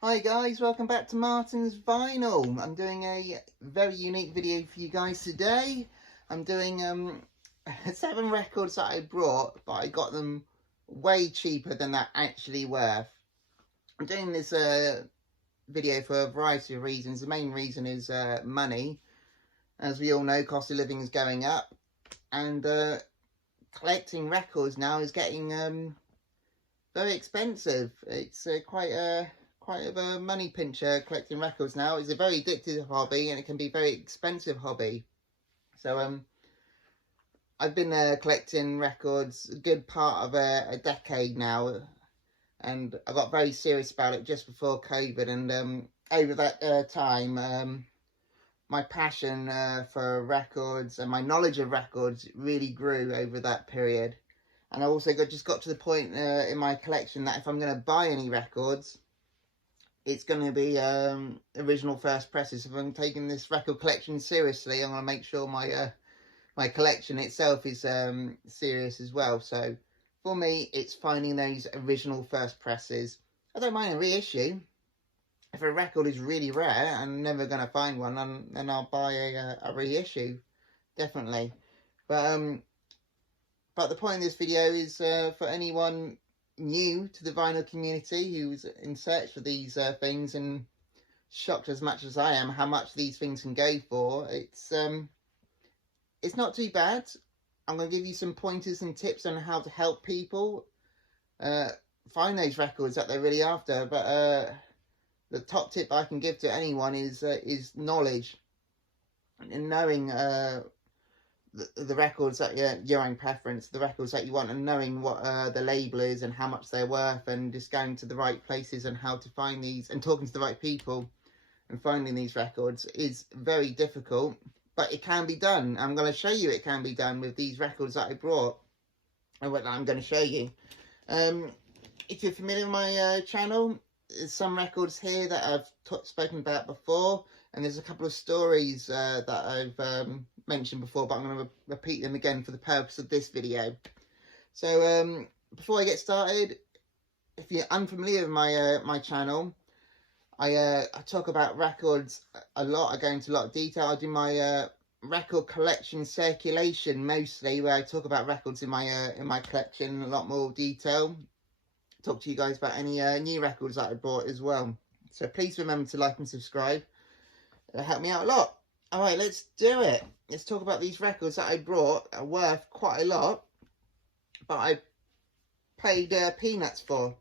Hi guys, welcome back to Martin's Vinyl. I'm doing a very unique video for you guys today. I'm doing 7 records that I brought, but I got them way cheaper than they're actually worth. I'm doing this video for a variety of reasons. The main reason is money. As we all know, cost of living is going up, and collecting records now is getting very expensive. It's quite a money pincher collecting records now. It's a very addictive hobby, and it can be a very expensive hobby. So I've been collecting records a good part of a decade now, and I got very serious about it just before COVID, and over that time my passion for records and my knowledge of records really grew over that period. And I also just got to the point in my collection that if I'm going to buy any records, it's going to be original first presses. If I'm taking this record collection seriously, I'm going to make sure my collection itself is serious as well. So for me, it's finding those original first presses. I don't mind a reissue. If a record is really rare and I'm never going to find one, then I'll buy a reissue, definitely. But the point of this video is for anyone new to the vinyl community who's in search for these things and shocked as much as I am how much these things can go for. It's not too bad. I'm going to give you some pointers and tips on how to help people find those records that they're really after. But the top tip I can give to anyone is knowledge and knowing the records that your own preference, the records that you want, and knowing what the label is and how much they're worth, and just going to the right places and how to find these, and talking to the right people and finding these records is very difficult, but it can be done. I'm going to show you it can be done with these records that I brought and what I'm going to show you. If you're familiar with my channel, there's some records here that I've spoken about before, and there's a couple of stories that I've mentioned before, but I'm going to repeat them again for the purpose of this video. So before I get started, if you're unfamiliar with my channel, I talk about records a lot. I go into a lot of detail. I do my record collection circulation mostly, where I talk about records in my collection in a lot more detail. Talk to you guys about any new records that I bought as well. So please remember to like and subscribe. It'll help me out a lot. Alright, let's do it. Let's talk about these records that I brought are worth quite a lot, but I paid peanuts for.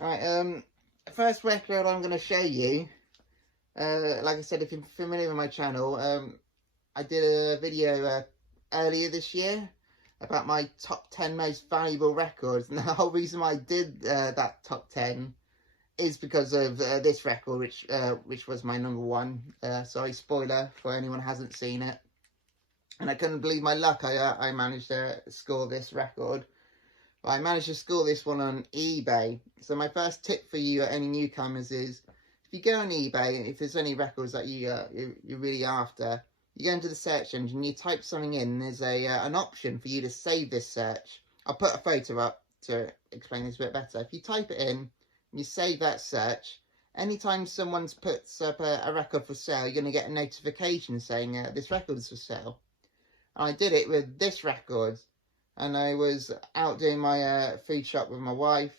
Alright, first record I'm going to show you, like I said, if you're familiar with my channel, I did a video earlier this year about my top 10 most valuable records, and the whole reason why I did that top 10 is because of this record, which was my number 1. Sorry, spoiler for anyone who hasn't seen it. And I couldn't believe my luck. I managed to score this record. I managed to score this one on eBay. So my first tip for you, any newcomers, is if you go on eBay, and if there's any records that you're really after, you go into the search engine, you type something in, and there's an option for you to save this search. I'll put a photo up to explain this a bit better. If you type it in, you save that search, anytime someone puts up a record for sale, you're going to get a notification saying this record is for sale. And I did it with this record, and I was out doing my food shop with my wife,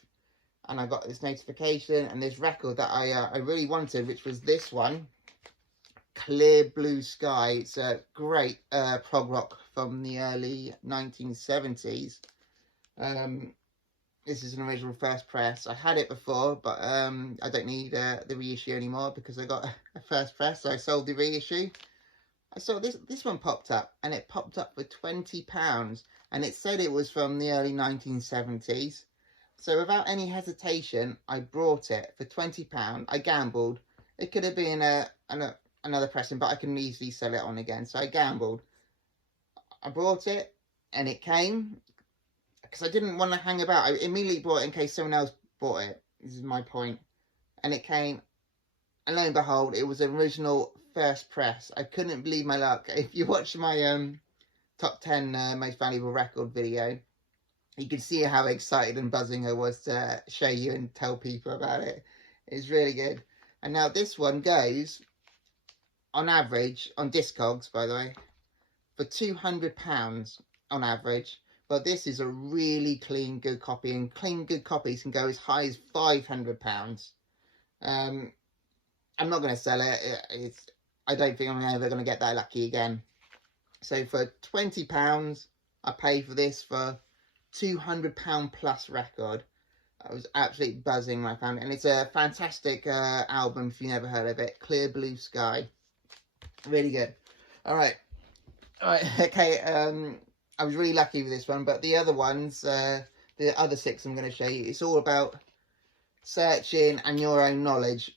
and I got this notification, and this record that I really wanted, which was this one, Clear Blue Sky. It's a great prog rock from the early 1970s. This is an original first press. I had it before, but I don't need the reissue anymore because I got a first press, so I sold the reissue. I saw this one popped up, and it popped up for £20, and it said it was from the early 1970s. So without any hesitation, I brought it for £20. I gambled. It could have been another pressing, but I can easily sell it on again. So I gambled. I brought it, and it came, because I didn't want to hang about. I immediately bought it in case someone else bought it. This is my point. And it came, and lo and behold, it was original first press. I couldn't believe my luck. If you watch my top 10 most valuable record video, you can see how excited and buzzing I was to show you and tell people about it. It's really good. And now this one goes, on average, on Discogs, by the way, for £200 on average. But this is a really clean, good copy, and clean, good copies can go as high as £500. I'm not going to sell it. I don't think I'm ever going to get that lucky again. So for £20, I paid for this for £200 plus record. I was absolutely buzzing when I found it, and it's a fantastic album if you never heard of it. Clear Blue Sky, really good. All right, okay. I was really lucky with this one, but the other ones, the other 6 I'm going to show you, it's all about searching and your own knowledge.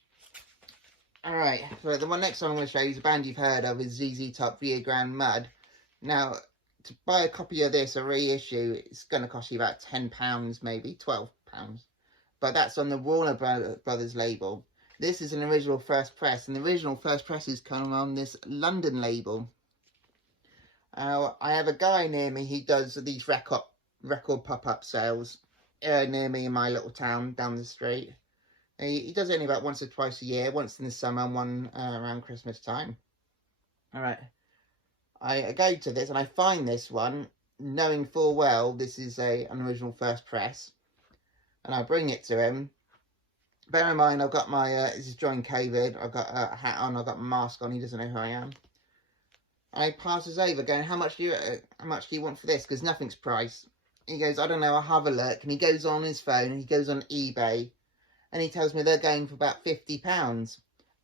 All right, so the next one I'm going to show you is a band you've heard of, is ZZ Top, Via Grand Mud. Now, to buy a copy of this, a reissue, it's going to cost you about £10, maybe £12. But that's on the Warner Brothers label. This is an original first press, and the original first presses come on this London label. I have a guy near me, he does these record pop-up sales near me in my little town down the street. He does it only about once or twice a year, once in the summer and one around Christmas time. Alright, I go to this and I find this one, knowing full well this is an original first press, and I bring it to him. Bear in mind, I've got my, this is during COVID, I've got a hat on, I've got my mask on, he doesn't know who I am. And he passes over going, how much do you want for this? Because nothing's priced. He goes, I don't know, I'll have a look. And he goes on his phone and he goes on eBay and he tells me they're going for about £50.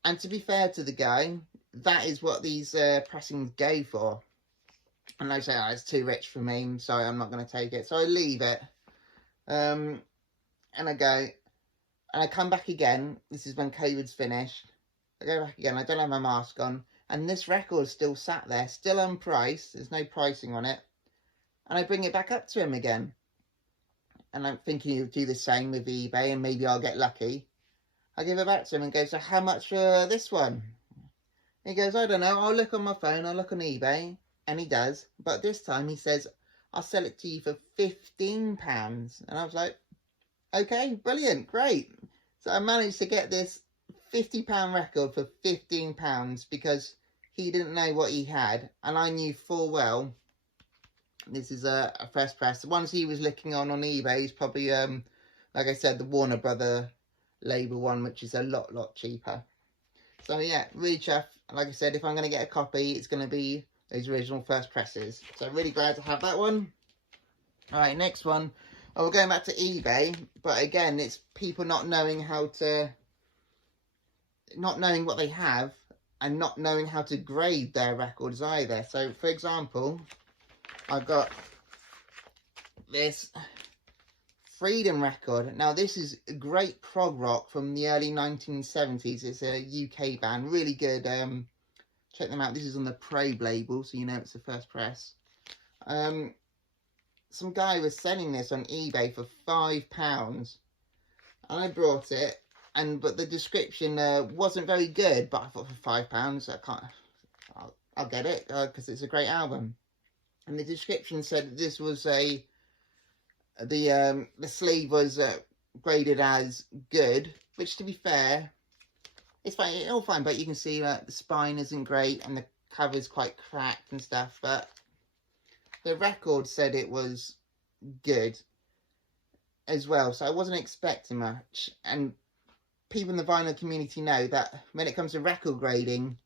And to be fair to the guy, that is what these pressings go for. And I say, oh, it's too rich for me, I'm sorry, I'm not going to take it. So I leave it. And I go, and I come back again. This is when COVID's finished. I go back again, I don't have my mask on. And this record's still sat there, still unpriced. There's no pricing on it. And I bring it back up to him again. And I'm thinking he'll do the same with eBay and maybe I'll get lucky. I give it back to him and go, so how much for this one? He goes, I don't know, I'll look on my phone, I'll look on eBay. And he does. But this time he says, I'll sell it to you for £15. And I was like, okay, brilliant, great. So I managed to get this £50 record for £15 because he didn't know what he had, and I knew full well this is a first press. The ones he was looking on eBay is probably like I said, the Warner Brother label one, which is a lot cheaper. So yeah, really chuffed. Like I said, if I'm going to get a copy, it's going to be those original first presses. So really glad to have that one. All right, next one. Oh, we're going back to eBay, but again, it's people not knowing what they have and not knowing how to grade their records either. So, for example, I've got this Freedom record. Now, this is a great prog rock from the early 1970s. It's a UK band, really good. Check them out. This is on the Probe label, so you know it's the first press. Some guy was selling this on eBay for £5, and I brought it. But the description wasn't very good. But I thought for £5, I'll get it because it's a great album. And the description said that this was the sleeve was graded as good, which to be fair, it's fine. It's all fine. But you can see that the spine isn't great and the cover's quite cracked and stuff. But the record said it was good as well. So I wasn't expecting much. And people in the vinyl community know that when it comes to record grading,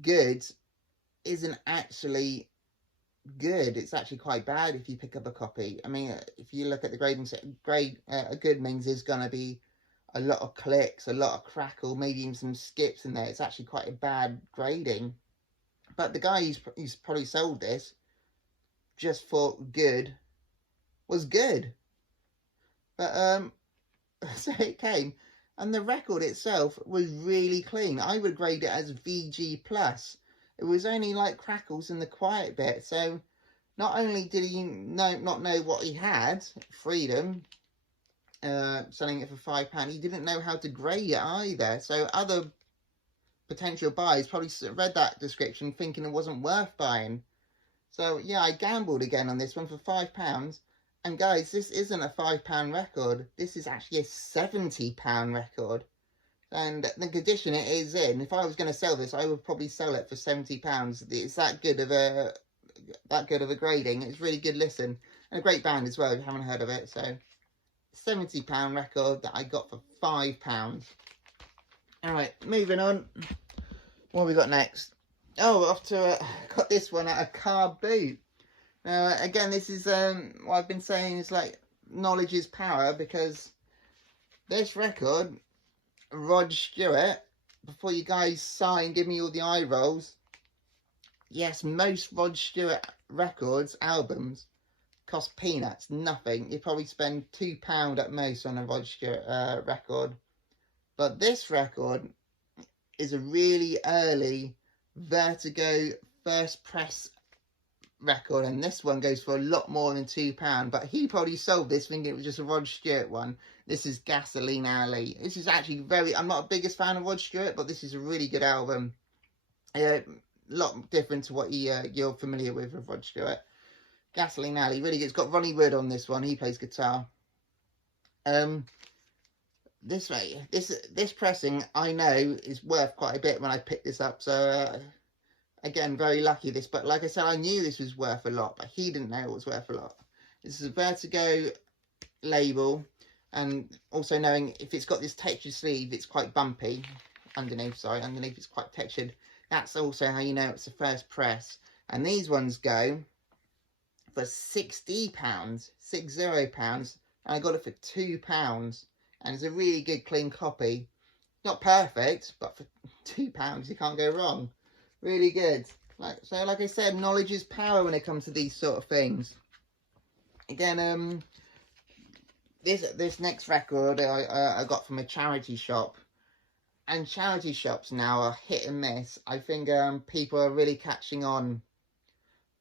good isn't actually good. It's actually quite bad if you pick up a copy. I mean, if you look at the grading set, a good means there's going to be a lot of clicks, a lot of crackle, maybe even some skips in there. It's actually quite a bad grading. But the guy who's probably sold this just thought good was good. But so it came. And the record itself was really clean. I would grade it as VG+. It was only like crackles in the quiet bit. So not only did he not know what he had, Freedom, selling it for £5, he didn't know how to grade it either. So other potential buyers probably read that description thinking it wasn't worth buying. So yeah, I gambled again on this one for £5. And guys, this isn't a £5 record. This is actually a £70 record. And the condition it is in, if I was going to sell this, I would probably sell it for £70. It's that good of a grading. It's really good listen, and a great band as well if you haven't heard of it. So £70 record that I got for £5. All right, moving on. What have we got next? Oh, off to got this one at a car boot. Now again, this is what I've been saying is like knowledge is power, because this record, Rod Stewart, before you guys sigh and give me all the eye rolls, yes, most Rod Stewart records, albums, cost peanuts, nothing. You probably spend £2 at most on a Rod Stewart record. But this record is a really early Vertigo first press record, and this one goes for a lot more than £2. But he probably sold this thinking it was just a Rod Stewart one. This is Gasoline Alley. This is actually I'm not the biggest fan of Rod Stewart, but this is a really good album. A lot different to what you're familiar with Rod Stewart. Gasoline Alley, really good. It's got Ronnie Wood on this one. He plays guitar. This pressing I know is worth quite a bit when I picked this up. So again, very lucky this. But like I said, I knew this was worth a lot, but he didn't know it was worth a lot. This is a Vertigo label. And also knowing if it's got this textured sleeve, it's quite bumpy underneath. Sorry, underneath it's quite textured. That's also how you know it's the first press. And these ones go for £60, £60. And I got it for £2. And it's a really good clean copy. Not perfect, but for £2 you can't go wrong. Really good. Like I said, knowledge is power when it comes to these sort of things. Again, this next record I got from a charity shop, and charity shops now are hit and miss. I think people are really catching on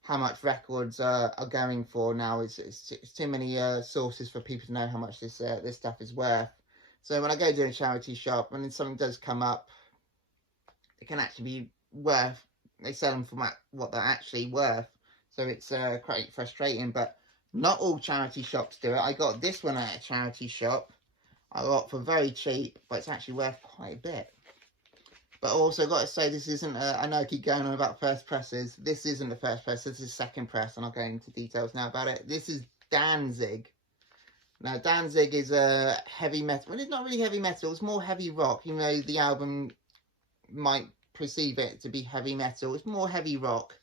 how much records are going for now. It's too many sources for people to know how much this stuff is worth. So when I go to a charity shop and then something does come up, it can actually be worth. They sell them for what they're actually worth. So it's quite frustrating, but not all charity shops do it. I got this one at a charity shop. I got for very cheap, but it's actually worth quite a bit. But also got to say, this isn't I know I keep going on about first presses. This isn't the first press, this is second press, and I'll go into details now about it. This is Danzig. Now Danzig is a heavy metal. Well, it's not really heavy metal, it's more heavy rock, even though the album might perceive it to be heavy metal. It's more heavy rock.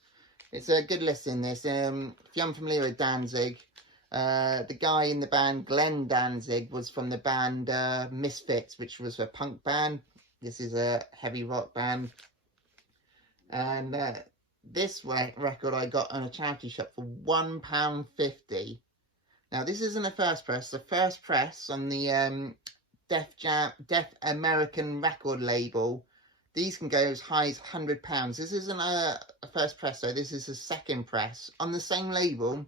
It's a good listen, this. If you're unfamiliar with Danzig, the guy in the band, Glenn Danzig, was from the band Misfits, which was a punk band. This is a heavy rock band. And this record I got on a charity shop for £1.50. Now, this isn't a first press. The first press on the Def American record label, these can go as high as £100. This isn't a first press, though. This is a second press on the same label,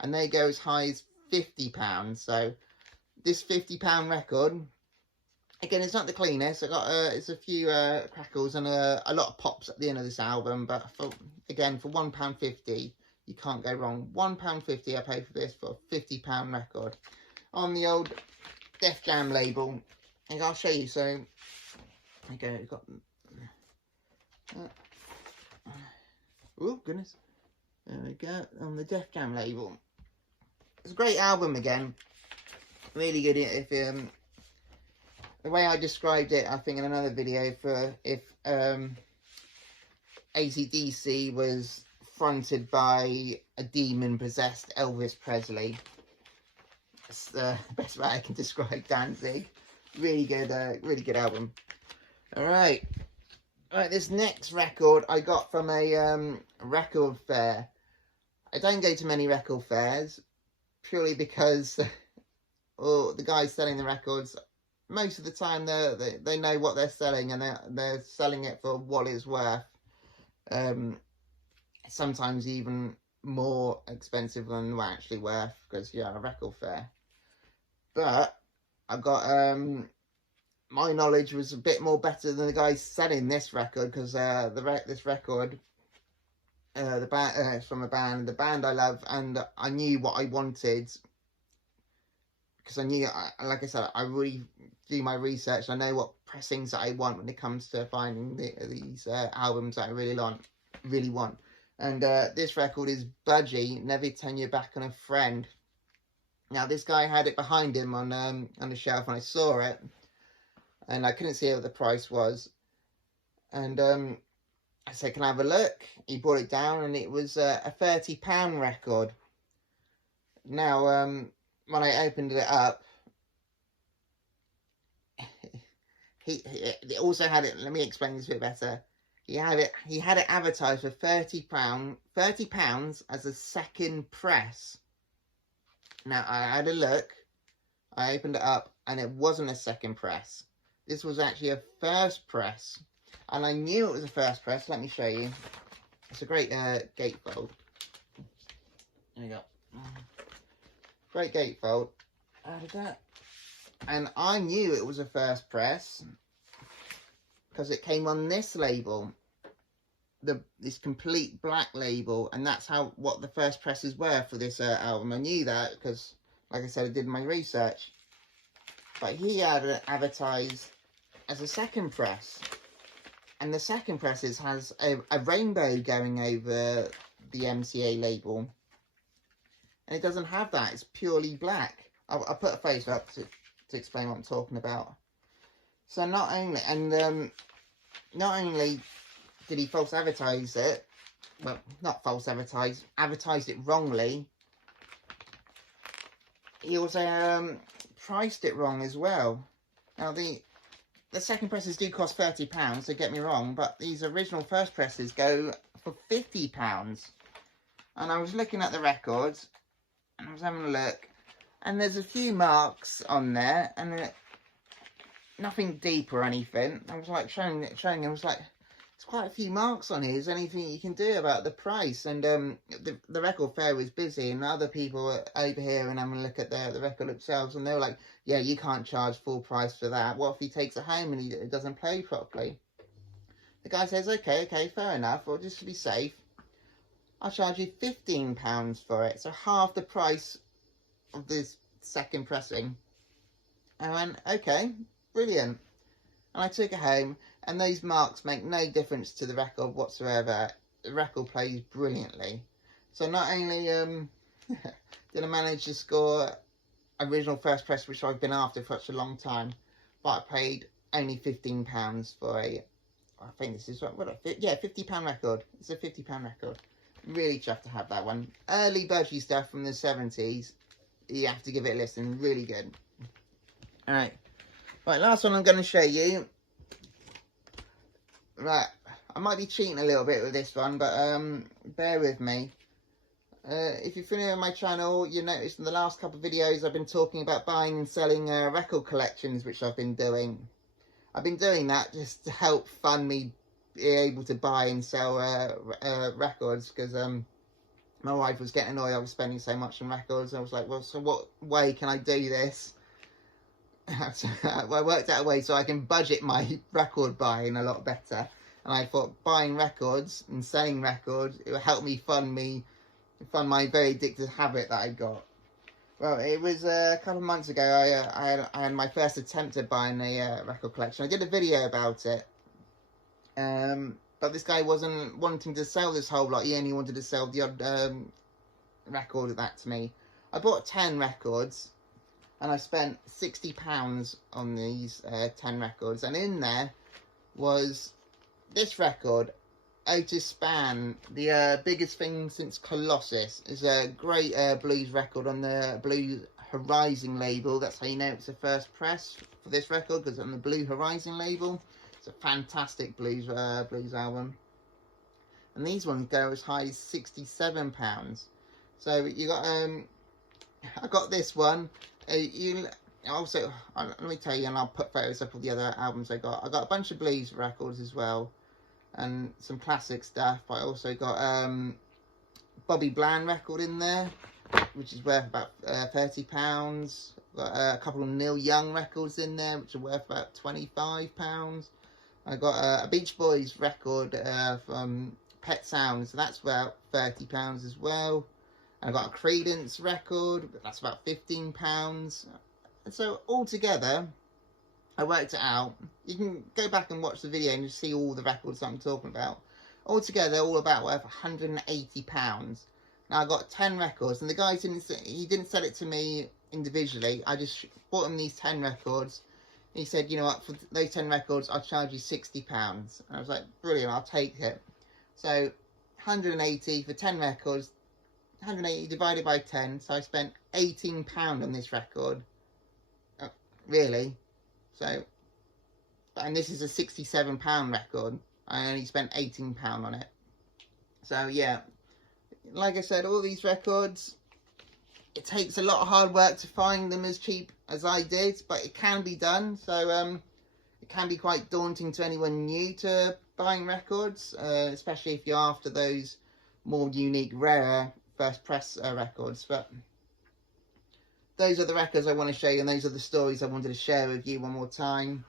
and they go as high as £50. So this £50 record, again, it's not the cleanest. I got it's a few crackles and a lot of pops at the end of this album, but for £1.50, you can't go wrong. £1.50 I paid for this for a £50 record on the old Def Jam label. And I'll show you. So okay, we've got oh goodness, there we go, on the Def Jam label. It's a great album again, really good. If the way I described it, I think in another video, for if AC/DC was fronted by a demon-possessed Elvis Presley. That's the best way I can describe Danzig. Really good album. Alright, this next record I got from a record fair. I don't go to many record fairs, purely because the guys selling the records, most of the time they know what they're selling, and they're selling it for what it's worth. Sometimes even more expensive than they're actually worth, because a record fair. But I got my knowledge was a bit more better than the guys selling this record, because this record, the band, from the band I love, and I knew what I wanted because I knew, like I said, I really do my research. I know what pressings that I want when it comes to finding these albums that I really want. And this record is Budgie, Never Turn Your Back on a Friend. Now, this guy had it behind him on the shelf, and I saw it, and I couldn't see what the price was. And I said, can I have a look? He brought it down, and it was a £30 record. Now, when I opened it up, he also had it. Let me explain this a bit better. He had it advertised for £30 as a second press. Now, I had a look. I opened it up, and it wasn't a second press. This was actually a first press. And I knew it was a first press. Let me show you. It's a great gatefold. There you go. Great gatefold. And I knew it was a first press because it came on this label, this complete black label, and that's what the first presses were for this album. I knew that because, like I said, I did my research. But he had it advertised as a second press, and the second presses has a rainbow going over the MCA label, and it doesn't have that. It's purely black. I'll put a photo up to explain what I'm talking about. So not only did he false advertise it, well, not false advertise, advertised it wrongly, he also priced it wrong as well. Now the second presses do cost £30, so get me wrong, but these original first presses go for £50. And I was looking at the records, and I was having a look, and there's a few marks on there, and nothing deep or anything. I was like showing him, I was like, there's quite a few marks on here. Is there anything you can do about the price? And the record fair was busy, and other people were over here and having a look at the record themselves, and they were like, yeah, you can't charge full price for that. What if he takes it home and he doesn't play properly? The guy says, okay, fair enough. Well, just to be safe, I'll charge you £15 for it. So half the price of this second pressing. I went, okay, brilliant. And I took it home, and those marks make no difference to the record whatsoever. The record plays brilliantly. So not only did I manage to score original first press, which I've been after for such a long time, but I paid only £15 for I think this is £50 record. It's a £50 record. Really chuffed to have that one. Early Budgie stuff from the 70s. You have to give it a listen. Really good. Alright, last one I'm going to show you. Right, I might be cheating a little bit with this one, but bear with me. If you're familiar with my channel, you noticed in the last couple of videos I've been talking about buying and selling record collections, which I've been doing. I've been doing that just to help fund me be able to buy and sell records, because my wife was getting annoyed I was spending so much on records. I was like, well, so what way can I do this? So I worked out a way so I can budget my record buying a lot better. And I thought buying records and selling records, it would help me fund my very addictive habit that I got. Well, it was a couple of months ago, I had my first attempt at buying a record collection. I did a video about it. But this guy wasn't wanting to sell this whole lot. He only wanted to sell the odd record of that to me. I bought 10 records, and I spent £60 on these 10 records. And in there was this record, Otis Spann, the biggest thing since Colossus. It's a great blues record on the Blue Horizon label. That's how you know it's the first press for this record, because on the Blue Horizon label. It's a fantastic blues album. And these ones go as high as £67. So you got I got this one. Also, let me tell you, and I'll put photos up of the other albums I got. I got a bunch of blues records as well, and some classic stuff. I also got Bobby Bland record in there, which is worth about £30. Got a couple of Neil Young records in there, which are worth about £25. I got a Beach Boys record from Pet Sounds, so that's about £30 as well. And I got a Creedence record, that's about £15. So altogether, I worked it out. You can go back and watch the video and just see all the records that I'm talking about. Altogether, all about worth £180. Now I got 10 records, and the guy didn't sell it to me individually. I just bought him these 10 records. He said, you know what, for those 10 records, I'll charge you £60. And I was like, brilliant, I'll take it. So 180 for 10 records, 180 divided by 10, so I spent £18 on this record. Really? So, and this is a £67 record. I only spent £18 on it. So yeah, like I said, all these records, it takes a lot of hard work to find them as cheap as I did, but it can be done. So it can be quite daunting to anyone new to buying records, especially if you're after those more unique, rarer first press records. But those are the records I want to show you, and those are the stories I wanted to share with you one more time.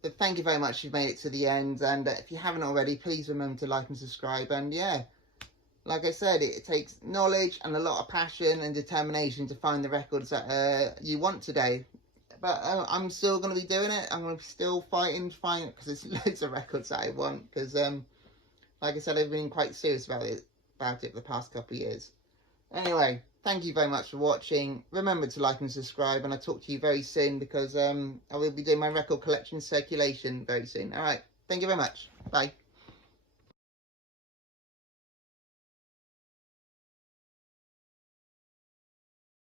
But thank you very much if you've made it to the end, and if you haven't already, please remember to like and subscribe. And yeah, like I said, it takes knowledge and a lot of passion and determination to find the records that you want today. But I'm still going to be doing it. I'm going to be still fighting to find it, because there's loads of records that I want. Because like I said, I've been quite serious about it for the past couple of years. Anyway, thank you very much for watching. Remember to like and subscribe, and I'll talk to you very soon, because I will be doing my record collection circulation very soon. Alright, thank you very much. Bye.